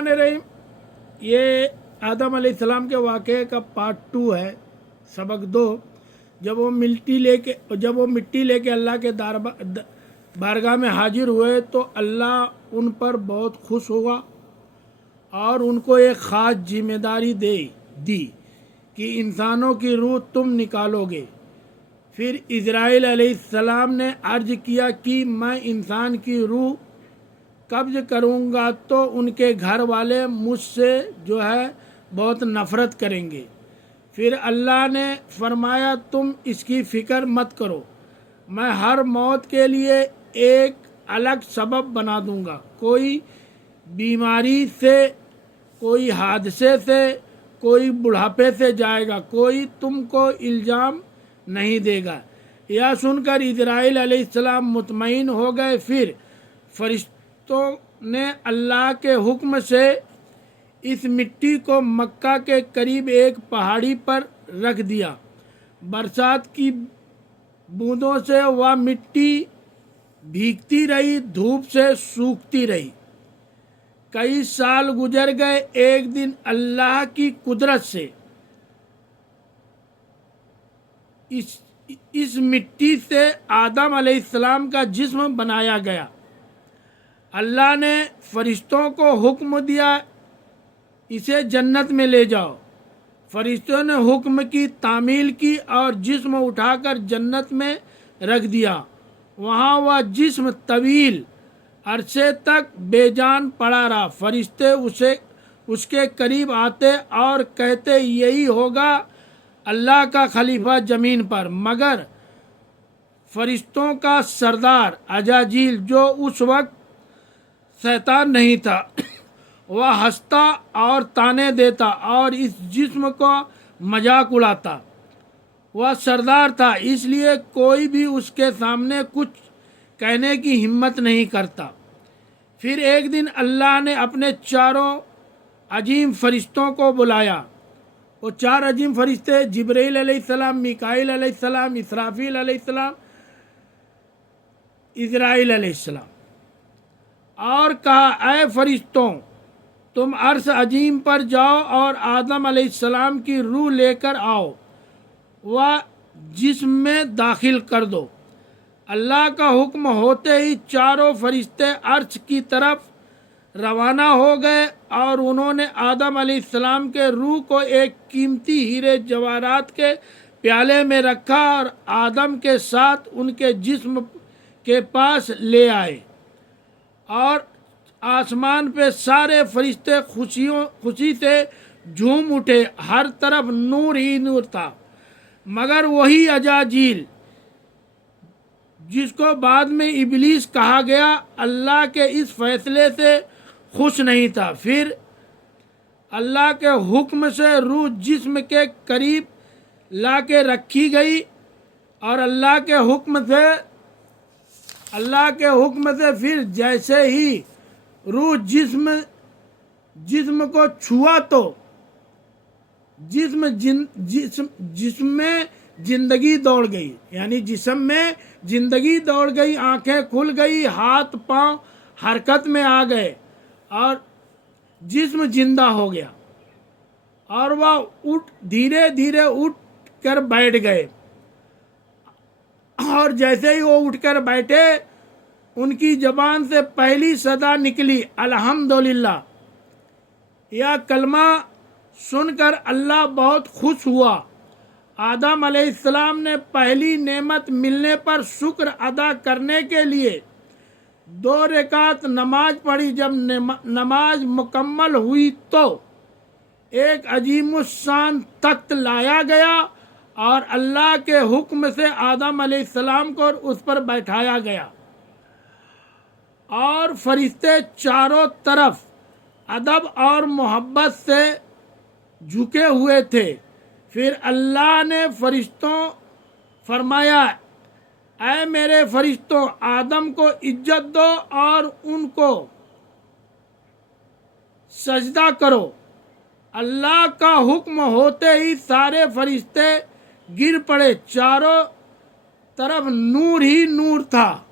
रहीम, ये आदम अलैहिस्सलाम के वाक़े का पार्ट 2 है, सबक 2। जब वो मिट्टी लेके अल्लाह के बारगाह में हाजिर हुए तो अल्लाह उन पर बहुत खुश हुआ और उनको एक ख़ास जिम्मेदारी दी कि इंसानों की रूह तुम निकालोगे। फिर इज़राइल अलैहिस्सलाम ने अर्ज़ किया कि मैं इंसान की रूह कब्ज़ करूँगा तो उनके घर वाले मुझसे बहुत नफ़रत करेंगे। फिर अल्लाह ने फरमाया तुम इसकी फ़िक्र मत करो, मैं हर मौत के लिए एक अलग सबब बना दूँगा। कोई बीमारी से, कोई हादसे से, कोई बुढ़ापे से जाएगा, कोई तुमको इल्ज़ाम नहीं देगा। यह सुनकर इज़राइल अलैहिस्सलाम मुतमईन हो गए। फिर फरिश्तों ने अल्लाह के हुक्म से इस मिट्टी को मक्का के करीब एक पहाड़ी पर रख दिया। बरसात की बूंदों से वह मिट्टी भीगती रही, धूप से सूखती रही। कई साल गुजर गए। एक दिन अल्लाह की कुदरत से इस मिट्टी से आदम अलैहिस्सलाम का जिस्म बनाया गया। अल्लाह ने फरिश्तों को हुक्म दिया इसे जन्नत में ले जाओ। फरिश्तों ने हुक्म की तामील की और जिस्म उठाकर जन्नत में रख दिया। वहाँ वह जिस्म तवील अरसे तक बेजान पड़ा रहा। फरिश्ते उसके करीब आते और कहते यही होगा अल्लाह का खलीफा ज़मीन पर। मगर फरिश्तों का सरदार अजाजील, जो उस वक्त शैतान नहीं था, वह हंसता और ताने देता और इस जिस्म को मजाक उड़ाता। वह सरदार था, इसलिए कोई भी उसके सामने कुछ कहने की हिम्मत नहीं करता। फिर एक दिन अल्लाह ने अपने चारों अजीम फरिश्तों को बुलाया। वो 4 अजीम फरिश्ते जिब्राईल अलैहिस्सलाम, मीकाईल अलैहिस्सलाम, इसराफील अलैहिस्सलाम, इज़राइल अलैहिस्सलाम, और कहा ऐ फरिश्तों, तुम अर्श अजीम पर जाओ और आदम अलैहिस्सलाम की रूह लेकर आओ, वह जिस्म में दाखिल कर दो। अल्लाह का हुक्म होते ही चारों फरिश्ते अर्श की तरफ रवाना हो गए और उन्होंने आदम अलैहिस्सलाम के रूह को एक कीमती हीरे जवाहरात के प्याले में रखा और आदम के साथ उनके जिस्म के पास ले आए। और आसमान पे सारे फरिश्ते खुशी से झूम उठे। हर तरफ नूर ही नूर था, मगर वही अजाजील, जिसको बाद में इबलीस कहा गया, अल्लाह के इस फैसले से खुश नहीं था। फिर अल्लाह के हुक्म से रूह जिस्म के करीब ला के रखी गई और अल्लाह के हुक्म से फिर जैसे ही रूह जिस्म को छुआ तो जिस्म में जिंदगी दौड़ गई, यानी जिस्म में जिंदगी दौड़ गई। आंखें खुल गई, हाथ पांव हरकत में आ गए और जिस्म जिंदा हो गया और वह धीरे धीरे उठ कर बैठ गए। और जैसे ही वो उठकर बैठे, उनकी ज़बान से पहली सदा निकली अल्हम्दुलिल्लाह। यह कलमा सुनकर अल्लाह बहुत खुश हुआ। आदम अलैहिस्सलाम ने पहली नेमत मिलने पर शुक्र अदा करने के लिए 2 रकात नमाज पढ़ी। जब नमाज मुकम्मल हुई तो एक अजीमुस्शान तख्त लाया गया और अल्लाह के हुक्म से आदम अलैहिस्सलाम को उस पर बैठाया गया और फरिश्ते चारों तरफ अदब और मोहब्बत से झुके हुए थे। फिर अल्लाह ने फरिश्तों फरमाया ऐ मेरे फरिश्तों, आदम को इज्जत दो और उनको सजदा करो। अल्लाह का हुक्म होते ही सारे फरिश्ते गिर पड़े। चारों तरफ नूर ही नूर था।